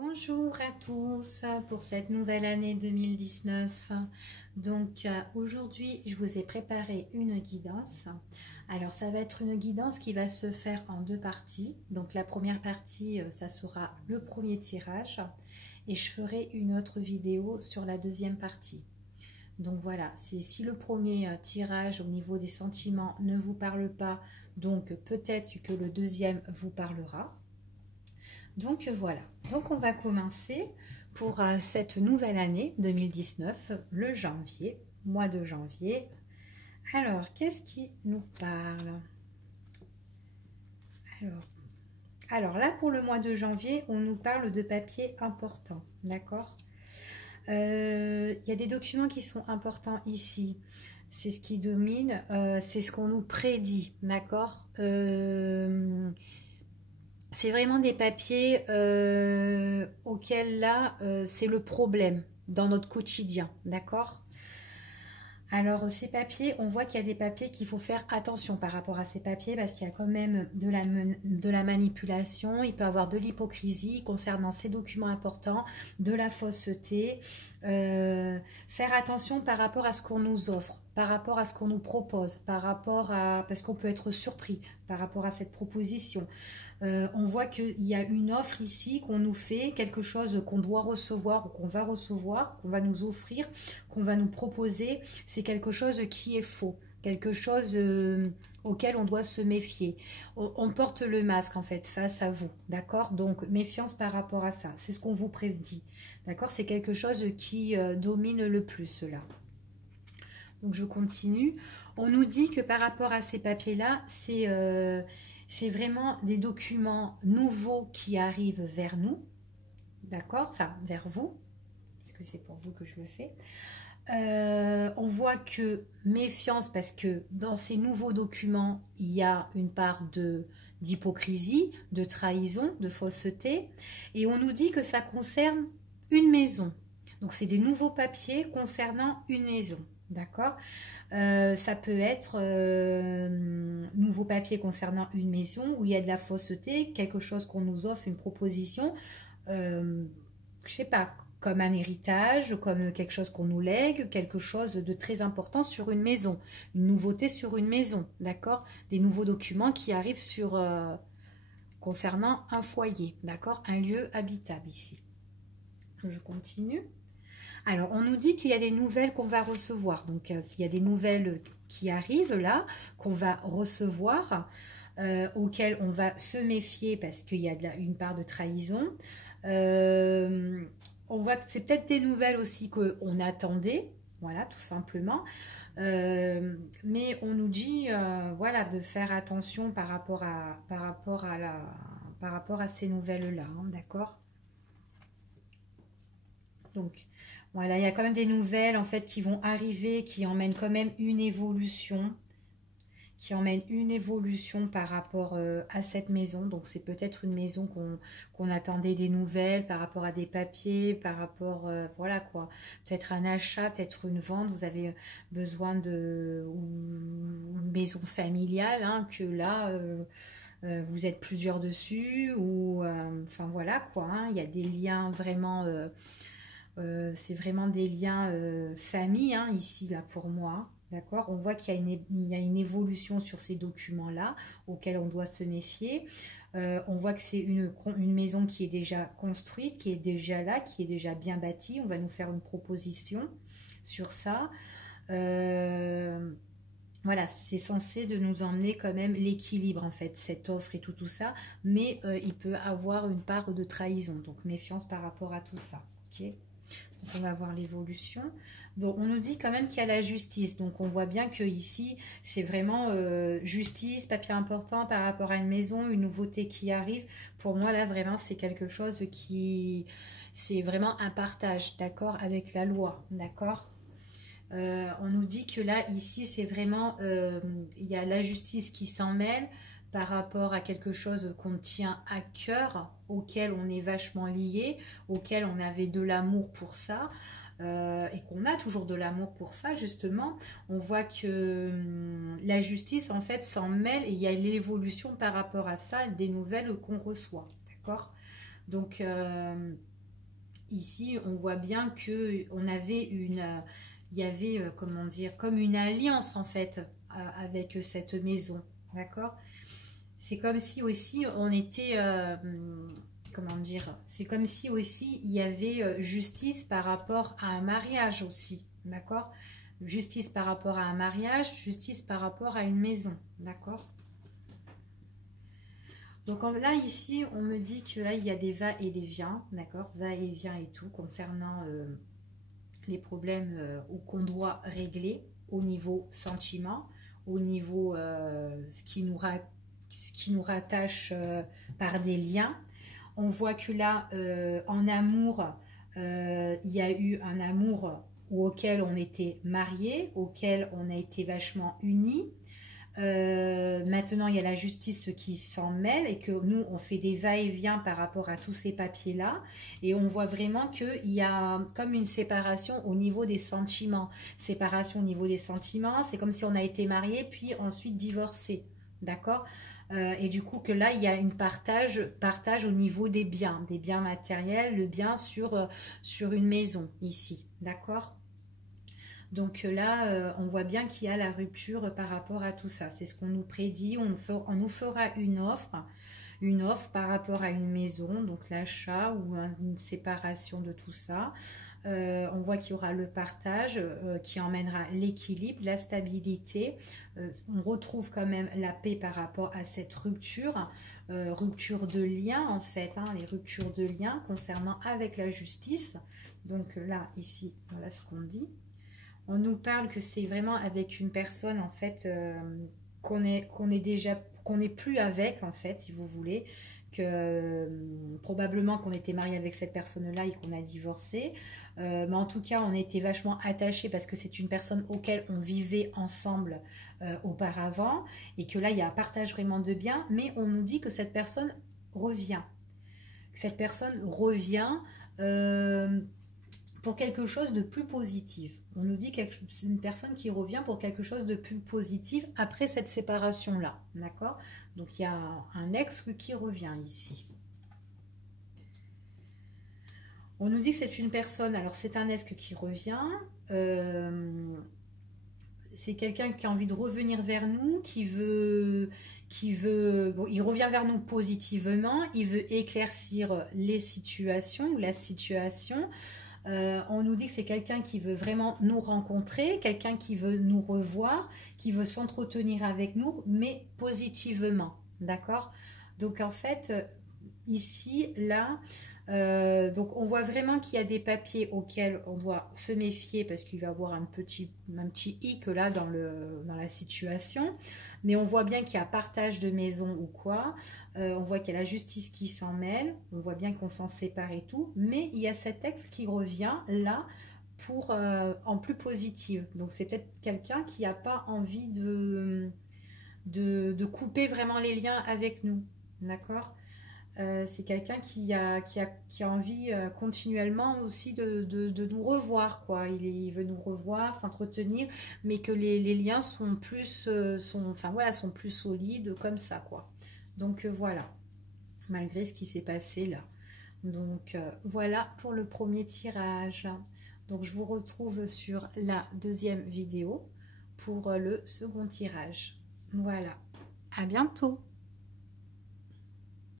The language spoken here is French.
Bonjour à tous pour cette nouvelle année 2019. Donc aujourd'hui, je vous ai préparé une guidance. Alors ça va être une guidance qui va se faire en deux parties. Donc la première partie, ça sera le premier tirage et je ferai une autre vidéo sur la deuxième partie. Donc voilà, si le premier tirage au niveau des sentiments ne vous parle pas, donc peut-être que le deuxième vous parlera. Donc voilà, donc on va commencer pour cette nouvelle année 2019, le janvier, mois de janvier. Alors, qu'est-ce qui nous parle? Alors là, pour le mois de janvier, on nous parle de papiers importants, d'accord? Il y a des documents qui sont importants ici. C'est ce qui domine, c'est ce qu'on nous prédit, d'accord? C'est vraiment des papiers auxquels là, c'est le problème dans notre quotidien, d'accord? Alors ces papiers, on voit qu'il y a des papiers qu'il faut faire attention par rapport à ces papiers parce qu'il y a quand même de la manipulation, il peut y avoir de l'hypocrisie concernant ces documents importants, de la fausseté. Faire attention par rapport à ce qu'on nous offre, par rapport à ce qu'on nous propose, par rapport à... parce qu'on peut être surpris par rapport à cette proposition. On voit qu'il y a une offre ici qu'on nous fait, quelque chose qu'on doit recevoir ou qu'on va recevoir, qu'on va nous offrir, qu'on va nous proposer. C'est quelque chose qui est faux, quelque chose auquel on doit se méfier. On porte le masque en fait face à vous, d'accord? Donc méfiance par rapport à ça, c'est ce qu'on vous prédit, d'accord? C'est quelque chose qui domine le plus là. Donc je continue. On nous dit que par rapport à ces papiers-là, c'est vraiment des documents nouveaux qui arrivent vers nous, d'accord? Enfin, vers vous, parce que c'est pour vous que je le fais. On voit que méfiance, parce que dans ces nouveaux documents, il y a une part d'hypocrisie, de trahison, de fausseté. Et on nous dit que ça concerne une maison. Donc, c'est des nouveaux papiers concernant une maison, d'accord? Ça peut être nouveau papier concernant une maison où il y a de la fausseté, quelque chose qu'on nous offre, une proposition, je sais pas, comme un héritage, comme quelque chose qu'on nous lègue, quelque chose de très important sur une maison, une nouveauté sur une maison, d'accord? Des nouveaux documents qui arrivent sur concernant un foyer, d'accord? Un lieu habitable ici. Je continue. Alors, on nous dit qu'il y a des nouvelles qu'on va recevoir. Donc, il y a des nouvelles qui arrivent là, qu'on va recevoir, auxquelles on va se méfier parce qu'il y a une part de trahison. On voit que c'est peut-être des nouvelles aussi qu'on attendait, voilà, tout simplement. Mais on nous dit, voilà, de faire attention par rapport à ces nouvelles-là, hein, d'accord? Donc, voilà, il y a quand même des nouvelles en fait qui vont arriver, qui emmènent quand même une évolution, par rapport à cette maison. Donc c'est peut-être une maison qu'on attendait des nouvelles par rapport à des papiers, par rapport, voilà quoi, peut-être un achat, peut-être une vente, vous avez besoin une maison familiale, hein, que là... vous êtes plusieurs dessus, ou enfin voilà quoi, hein, il y a des liens vraiment... c'est vraiment des liens famille, hein, ici, là, pour moi. D'accord? On voit qu'il y a une évolution sur ces documents-là, auxquels on doit se méfier. On voit que c'est une maison qui est déjà construite, qui est déjà là, qui est déjà bien bâtie. On va nous faire une proposition sur ça. Voilà, c'est censé de nous emmener quand même l'équilibre, en fait, cette offre et tout ça. Mais il peut avoir une part de trahison. Donc, méfiance par rapport à tout ça. Ok? On va voir l'évolution. Bon, on nous dit quand même qu'il y a la justice. Donc, on voit bien que ici, c'est vraiment justice, papier important par rapport à une maison, une nouveauté qui arrive. Pour moi, là, vraiment, c'est quelque chose qui... C'est vraiment un partage, d'accord, avec la loi, d'accord? On nous dit que là, ici, c'est vraiment... il y a la justice qui s'en mêle par rapport à quelque chose qu'on tient à cœur, auquel on est vachement lié, auquel on avait de l'amour pour ça, et qu'on a toujours de l'amour pour ça, justement. On voit que la justice, en fait, s'en mêle, et il y a l'évolution par rapport à ça, des nouvelles qu'on reçoit, d'accord? Donc ici, on voit bien que on avait il y avait, comment dire, comme une alliance en fait avec cette maison, d'accord? C'est comme si aussi on était, comment dire, c'est comme si aussi il y avait justice par rapport à un mariage aussi, d'accord? Justice par rapport à un mariage, justice par rapport à une maison, d'accord? Donc là, ici, on me dit que là, il y a des va et des viens, d'accord? Va et vient et tout, concernant les problèmes qu'on doit régler au niveau sentiment, au niveau ce qui nous rattache par des liens. On voit que là, en amour, il y a eu un amour auquel on était mariés, auquel on a été vachement unis. Maintenant, il y a la justice qui s'en mêle et que nous, on fait des va-et-vient par rapport à tous ces papiers-là. Et on voit vraiment qu'il y a comme une séparation au niveau des sentiments. Séparation au niveau des sentiments, c'est comme si on a été marié puis ensuite divorcé. D'accord? Et du coup, que là, il y a une partage au niveau des biens matériels, le bien sur une maison ici. D'accord? Donc là, on voit bien qu'il y a la rupture par rapport à tout ça. C'est ce qu'on nous prédit. On nous fera une offre par rapport à une maison, donc l'achat ou une séparation de tout ça. On voit qu'il y aura le partage qui emmènera l'équilibre, la stabilité. On retrouve quand même la paix par rapport à cette rupture. Rupture de lien en fait, hein, les ruptures de lien concernant avec la justice. Donc là, ici, voilà ce qu'on dit. On nous parle que c'est vraiment avec une personne en fait qu'on n'est plus avec en fait, si vous voulez, que probablement qu'on était marié avec cette personne-là et qu'on a divorcé. Mais en tout cas, on était vachement attachés parce que c'est une personne auquel on vivait ensemble auparavant et que là, il y a un partage vraiment de biens, mais on nous dit que cette personne revient. Cette personne revient pour quelque chose de plus positif. On nous dit que c'est une personne qui revient pour quelque chose de plus positif après cette séparation-là. D'accord? Donc il y a un ex qui revient ici. On nous dit que c'est une personne, alors c'est un ex qui revient, c'est quelqu'un qui a envie de revenir vers nous, bon, il revient vers nous positivement, il veut éclaircir les situations ou la situation. On nous dit que c'est quelqu'un qui veut vraiment nous rencontrer, quelqu'un qui veut nous revoir, qui veut s'entretenir avec nous, mais positivement, d'accord? Donc en fait, ici, là, donc on voit vraiment qu'il y a des papiers auxquels on doit se méfier parce qu'il va y avoir un petit hic là dans la situation, mais on voit bien qu'il y a partage de maison ou quoi, on voit qu'il y a la justice qui s'en mêle, on voit bien qu'on s'en sépare et tout, mais il y a cet ex qui revient là pour en plus positive, donc c'est peut-être quelqu'un qui n'a pas envie de couper vraiment les liens avec nous, d'accord? C'est quelqu'un qui a envie continuellement aussi de nous revoir, quoi. Il veut nous revoir, s'entretenir, mais que les liens sont plus, enfin, voilà, sont plus solides comme ça, quoi. Donc voilà, malgré ce qui s'est passé là. Donc voilà pour le premier tirage. Donc je vous retrouve sur la deuxième vidéo pour le second tirage. Voilà, à bientôt.